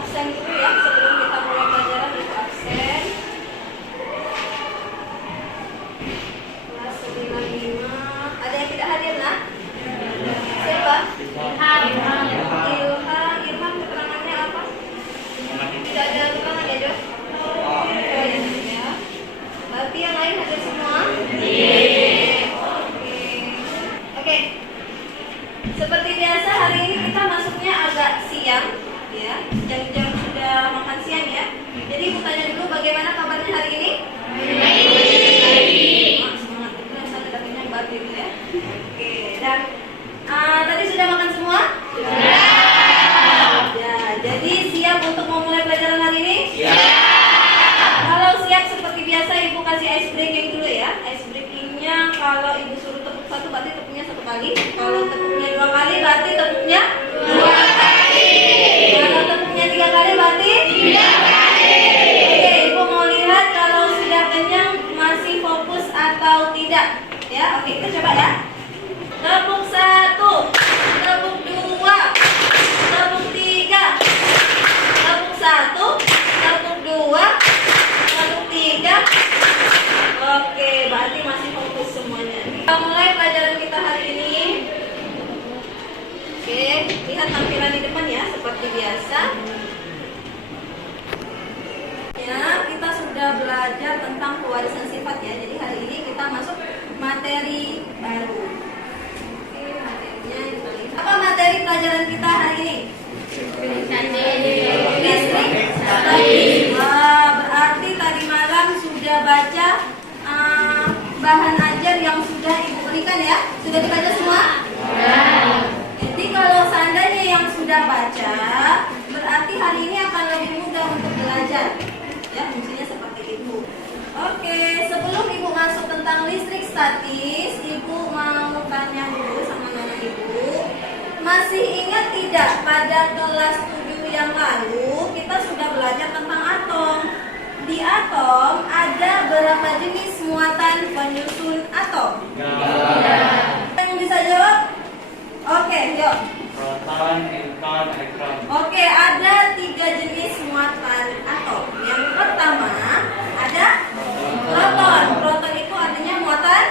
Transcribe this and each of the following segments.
absen dulu ya sebelum kita mulai pelajaran. Ibu absen. Kelas 95. Ada yang tidak hadir, Nak? Siapa? Ilham keterangannya apa? Tidak ada keterangan ya, Dok? Ya. Berarti yang lain hadir semua? Oke. Seperti biasa hari ini kita masuknya agak siang ya. Jam-jam sudah makan siang ya. Jadi Ibu tanya dulu bagaimana kabarnya hari ini? Baik. Semangat itu rasanya ada kenyang banget gitu ya. Oke. Dan tadi sudah makan semua? Sudah. Ya, jadi siap untuk memulai pelajaran hari ini? Kalau siap seperti biasa Ibu kasih ice breaking dulu ya. Ice breakingnya kalau Ibu suruh tepuk satu berarti tepuknya satu kali. Kalau tepuknya dua kali berarti tepuknya dua kali. Kalau tepuknya tiga kali berarti tiga kali. Oke, Ibu mau lihat kalau sudah kenyang masih fokus atau tidak. Ya, oke kita coba ya. Tepuk satu, tepuk dua, tepuk tiga, tepuk satu, tepuk dua, tepuk tiga. Oke, berarti masih fokus semuanya. Kita mulai pelajaran kita hari ini. Oke, lihat tampilan di depan ya, seperti biasa. Ya, kita sudah belajar tentang pewarisan sifat ya. Jadi hari ini kita masuk materi baru. Oke, materinya kita lihat. Apa materi pelajaran kita hari ini? Listrik statis. Wah, berarti tadi malam sudah baca bahan ajar yang sudah Ibu berikan ya. Sudah dibaca semua? Jadi kalau seandainya yang sudah baca, berarti hari ini akan lebih mudah untuk belajar. Ya, fungsinya seperti itu. Oke, sebelum Ibu masuk tentang listrik statis, Ibu mau tanya dulu sama Nona Ibu. Masih ingat tidak pada kelas 7 yang lalu kita sudah belajar tentang atom. Di atom ada berapa jenis muatan penyusun atom? Yang bisa jawab? Oke, yuk. Proton, neutron, elektron. Oke, ada 3 jenis muatan atom. Yang pertama ada proton. Proton itu artinya muatan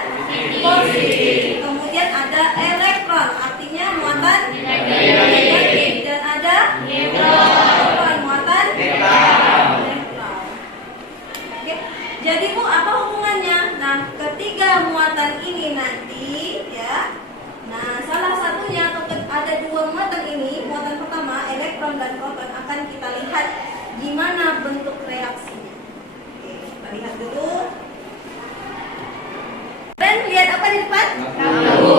positif. Kemudian ada elektron, artinya muatan negatif. Dan ada neutron, muatan netral. Oke. Jadi Bu, apa hubungannya? Nah, ketiga muatan ini nanti ya. Nah, salah satunya atau ada 2 muatan ini, muatan pertama elektron dan proton akan kita lihat gimana bentuk reaksinya. Oke, kita lihat dulu. Dan lihat apa di depan? Lampu.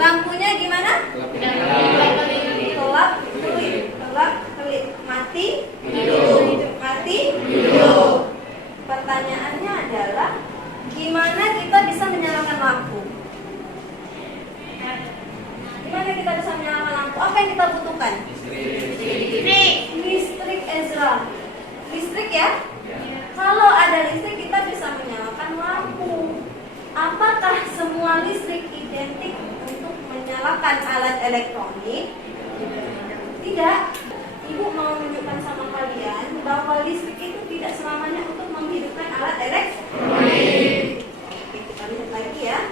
Lampunya gimana? Gelap, kelip, gelap, kelip, mati, hidup, mati, hidup. Pertanyaannya adalah gimana kita bisa menyalakan lampu? Gimana kita bisa menyalakan lampu? Apa yang kita butuhkan? Listrik Ezra. Listrik ya? Kalau ada listrik kita bisa menyalakan lampu. Apakah semua listrik identik untuk menyalakan alat elektronik? Tidak. Ibu mau menunjukkan sama kalian bahwa listrik itu tidak selamanya untuk menghidupkan alat elektronik. Oke, kita lihat lagi ya.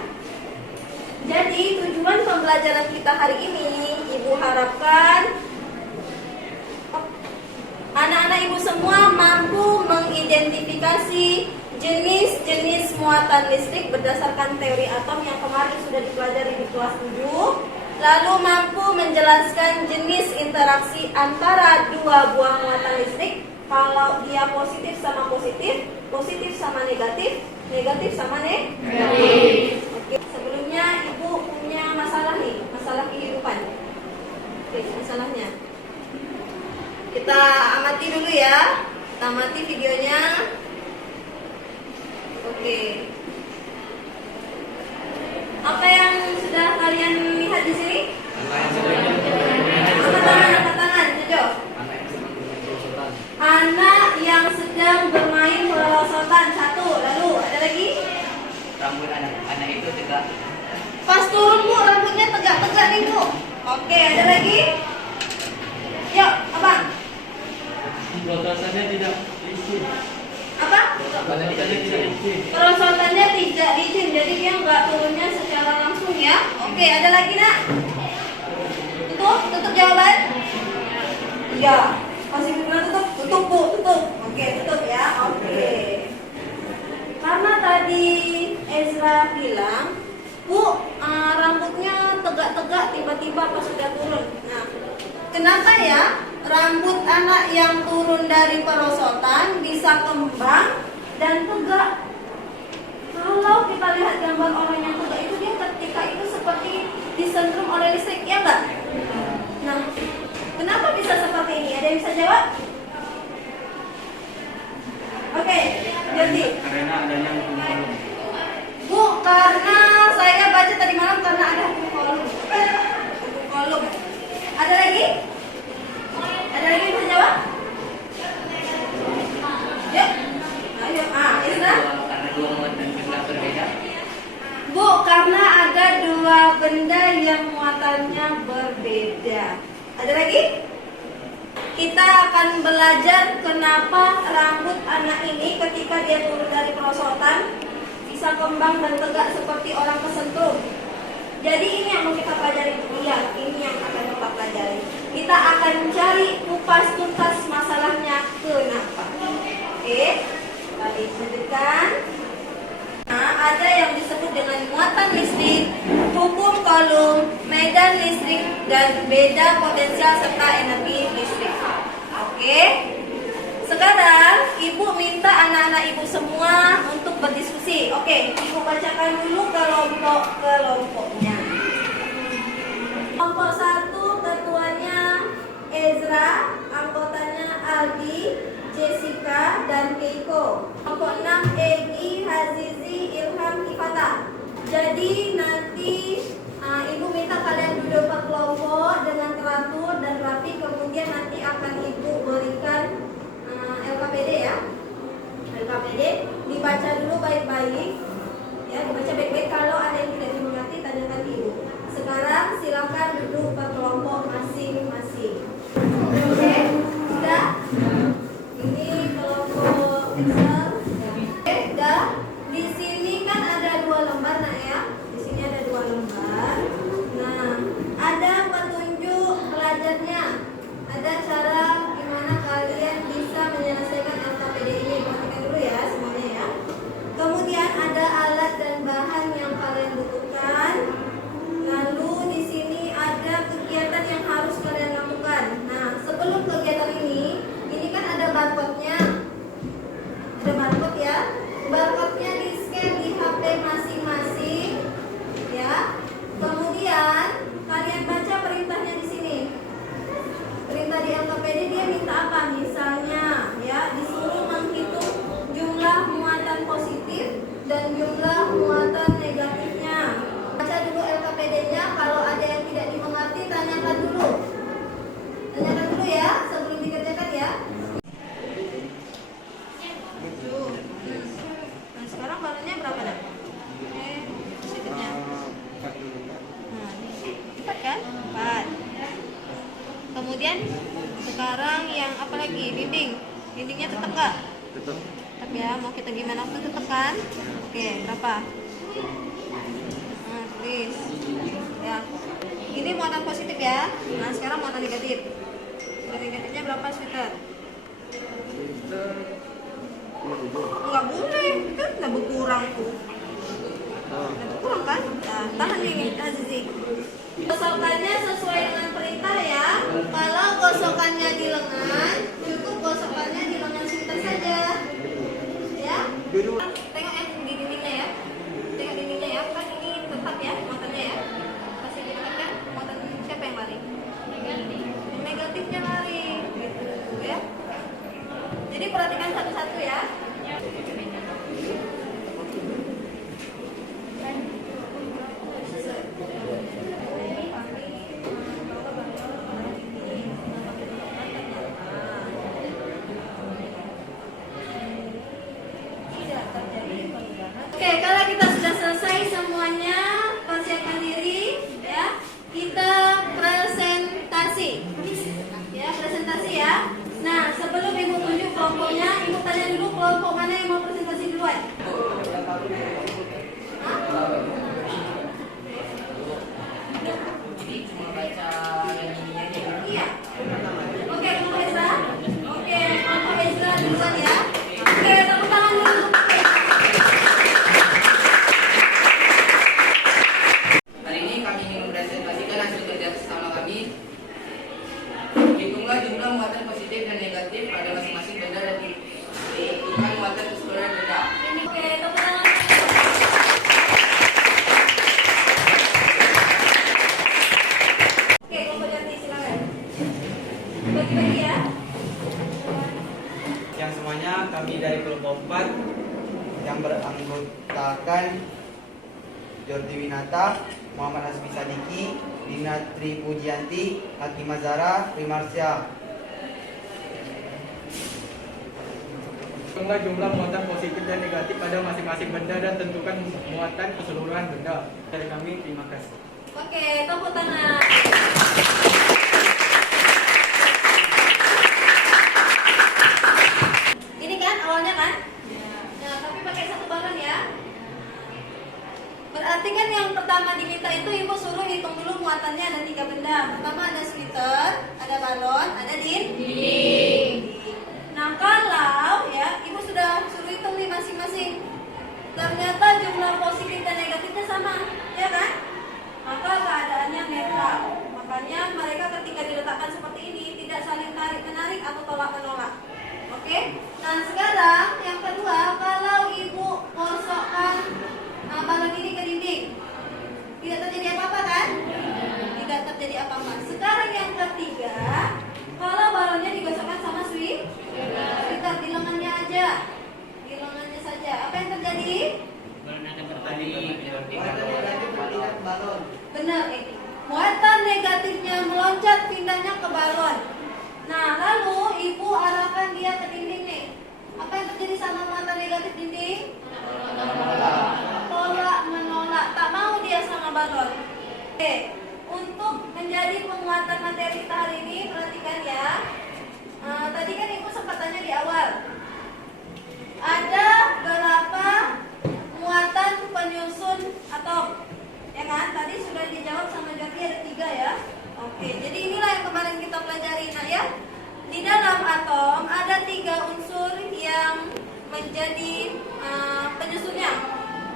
Jadi tujuan pembelajaran kita hari ini, Ibu harapkan anak-anak Ibu semua mampu mengidentifikasi jenis-jenis muatan listrik berdasarkan teori atom yang kemarin sudah dipelajari di kelas 7. Lalu mampu menjelaskan jenis interaksi antara 2 buah muatan listrik. Kalau dia positif sama positif, positif sama negatif, negatif sama negatif. Oke, sebelumnya Ibu punya masalah nih, masalah kehidupan. Oke, masalahnya. Kita amati dulu ya. Kita amati videonya. Oke. Apa yang sudah kalian lihat di sini? Angkat tangan, jujur. Anak yang sedang bermain perosotan 1. Lalu ada lagi? Rambut anak itu tegak. Pas turun Bu, rambutnya tegak-tegak nih Bu. Oke, ada lagi? Yuk, abang. Protosannya tidak licin. Apa? Protosannya tidak licin. Perosotannya tidak licin, jadi dia nggak turunnya secara langsung ya. Oke, ada lagi nak? Tutup jawaban. Iya. Masih benar tutup bu, tutup. Oke, tutup ya. Oke. Karena tadi Ezra bilang, Bu, rambutnya tegak-tegak tiba-tiba pas sudah turun. Nah, kenapa ya rambut anak yang turun dari perosotan bisa kembang dan tegak? Kalau kita lihat gambar orang yang tegak itu, dia ketika itu seperti disentrum oleh listrik, ya enggak? Nah, kenapa bisa seperti ini? Ada yang bisa jawab? Oke, jadi Karena adanya kolom. Bu, karena saya baca tadi malam karena ada buku kolom. Buku kolom. Ada lagi? Ada lagi yang bisa jawab? Ya. Ayo, Isra. Karena dua muatan benda berbeda. Bu, karena ada dua benda yang muatannya berbeda. Ada lagi? Kita akan belajar kenapa rambut anak ini ketika dia turun dari perosotan bisa kembang dan tegak seperti orang kesentrum. Jadi ini yang mau kita pelajari. Iya, ini yang akan kita pelajari. Kita akan cari kupas tuntas masalahnya kenapa. Oke, tadi disebutkan. Nah, ada yang disebut dengan muatan listrik, hukum Coulomb, medan listrik, dan beda potensial serta energi listrik. Oke. Sekarang ibu minta anak-anak ibu semua untuk berdiskusi. Oke, ibu bacakan dulu kelompoknya. Kelompok 1 ketuanya Ezra, anggotanya Aldi, Jessica, dan Keiko. Kelompok 6 Egi, Hazizi, Ilham, Ifata. Jadi nanti ibu minta kalian duduk per kelompok dengan teratur dan rapi. Kemudian nanti akan ibu berikan LKPD ya. LKPD dibaca dulu baik-baik. Ya, dibaca baik-baik. Kalau ada yang tidak dimengerti tanyakan ibu. Sekarang silakan duduk per kelompok masing-masing. Oke, sudah? Ini kelompok Excel. Oke, sudah. Di sini kan ada 2 lembar nak ya. Di sini ada 2 lembar. Nah, ada petunjuk pelajarnya. Ada cara gimana kalian bisa menyelesaikan LKPD ini. Perhatikan dulu ya semuanya ya. Kemudian ada alat dan bahan yang kalian butuhkan. Lalu di sini ada kegiatan yang harus kalian lakukan. Nah, sebelum kegiatan ini kan ada barcode-nya. Ada barcode ya. Barcode-nya di-scan di HP masing-masing. Ya. Kemudian kalian baca perintahnya di sini. Perintah di LKPD dia minta apa? Misalnya ya, disuruh menghitung jumlah muatan positif dan jumlah muatan negatifnya. Baca dulu LKPD-nya, kalau ada yang tidak dimengerti tanyakan dulu. Tanyakan dulu ya sebelum dikerjakan ya. Nah, sekarang barangnya berapa dah? Positifnya. 4 kan? 4. Kemudian sekarang yang apa lagi? Dindingnya tetap nggak? Tetap. Tetap ya. Mau kita gimana pun tetap kan? Oke, berapa? Please. Ya. Ini muatan positif ya. Nah, sekarang muatan negatif. Muatan negatifnya berapa, sweater? Nggak boleh, kan nggak berkurang tuh. Nggak berkurang kan? Nah, tahan ini, Azizi. Gosokannya sesuai dengan perintah ya. Kalau gosokannya di lengan, cukup gosokannya di lengan sweater saja. Ya. Tengok di dindingnya ya. Tengok dindingnya ya. Kan ini tetap ya muatannya ya. Pasti ditekan muatan siapa yang lari? Negatifnya lari. Gitu ya. Jadi perhatikan satu-satu ya. Oke, kalau kita sudah selesai semuanya, persiapkan diri ya. Kita presentasi. Ya, presentasi ya. Nah, sebelum Ibu kelompoknya. Ibu tanya dulu kelompok mana yang mau presentasi duluan. Jadi cuma baca yang ininya aja. Iya. Oke, kelompok Ezra. Oke, kelompok Ezra duluan ya. Oke, tepuk tangan dulu. Hari ini kami ingin mempresentasikan hasil kerja bersama kami. Hitunglah jumlah muatan positif dan negatif pada masing-masing benda dan ditentukan muatan keseluruhan benda. Oke, tepuk tangan. Oke, kelompok Jati silakan. Bagi-bagi ya. Yang semuanya kami dari kelompok 4 yang beranggotakan Jordi Winata, Muhammad Hasbi Sadiki, Dina Tri Pujianti, Hakim Zara, Primarsya. Hitunglah jumlah muatan positif dan negatif pada masing-masing benda dan tentukan muatan keseluruhan benda. Dari kami, terima kasih. Oke, tepuk tangan. Ini kan awalnya kan? Nah, tapi pakai satu balon ya. Berarti kan yang pertama diminta itu ibu suruh hitung dulu muatannya ada 3 benda. Pertama ada sweater, ada balon, ada dinding. Nah kalau ya ibu sudah suruh hitung nih masing-masing. Ternyata jumlah positif dan negatifnya sama, ya kan? Maka keadaannya netral. Makanya mereka ketika diletakkan seperti ini tidak saling tarik-menarik atau tolak-menolak. Oke? Nah sekarang yang kedua, kalau ibu gosokkan balon ini ke dinding, tidak terjadi apa-apa kan? Tidak terjadi apa-apa. Sekarang yang ketiga, kalau balonnya digosokkan sama sweater di lengannya aja, di lengannya saja, apa yang terjadi? Balon akan tertadi. Benar ini. Muatan negatifnya meloncat pindahnya ke balon. Nah, lalu ibu arahkan dia ke dinding nih. Apa yang terjadi sama muatan negatif dinding? Tolak menolak, tak mau dia sama balon. Oke, untuk menjadi penguatan materi kita hari ini perhatikan ya. Tadi kan ibu sempat tanya di awal. Ada berapa muatan penyusun atom? Ya kan? Tadi sudah dijawab sama Jati ada 3 ya. Oke, jadi inilah yang kemarin kita pelajari nah ya. Di dalam atom ada 3 unsur yang menjadi penyusunnya.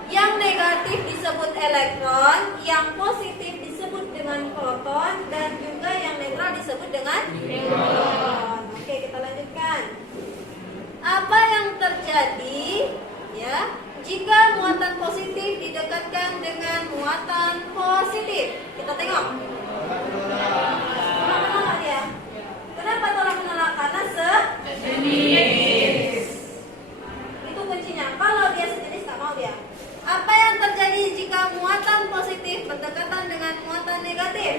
Yang negatif disebut elektron, yang positif disebut dengan proton, dan juga yang netral disebut dengan neutron. Oke, kita lanjutkan. Apa yang terjadi ya jika muatan positif didekatkan dengan muatan positif? Kita tengok. Tolak menolak dia. Kenapa tolak menolak? Karena sejenis. Itu kuncinya. Kalau dia sejenis tak mau dia. Apa yang terjadi jika muatan positif berdekatan dengan muatan negatif?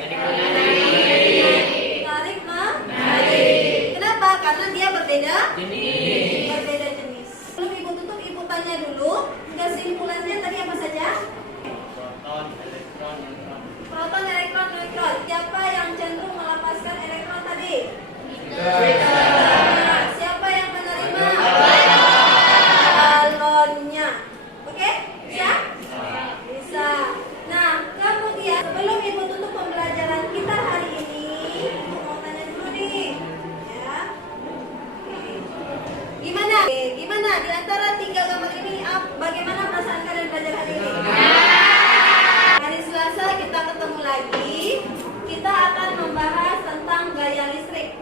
Tarik menarik. Kenapa? Karena dia berbeda jenis. Berbeda jenis. Sebelum ibu tutup, ibu tanya dulu. Kesimpulannya tadi apa saja? Proton, elektron, neutron. Proton, elektron, neutron. Siapa yang cenderung melepaskan elektron tadi? Siapa yang menerima? Balonnya. Oke? Bisa? Bisa. Nah, kemudian sebelum ibu tutup pembelajaran kita hari ini, ibu mau tanya dulu nih. Ya. Oke. Gimana? Gimana? Di antara 3 gambar ini, bagaimana perasaan kalian belajar hari ini? Hari Selasa kita ketemu lagi. Kita akan membahas tentang gaya listrik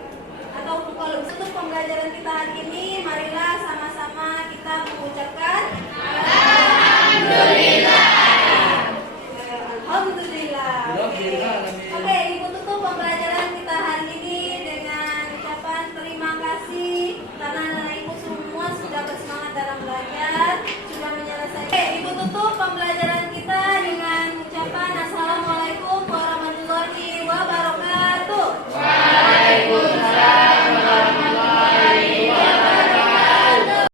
atau kalau untuk pembelajaran kita hari ini, marilah sama-sama kita mengucapkan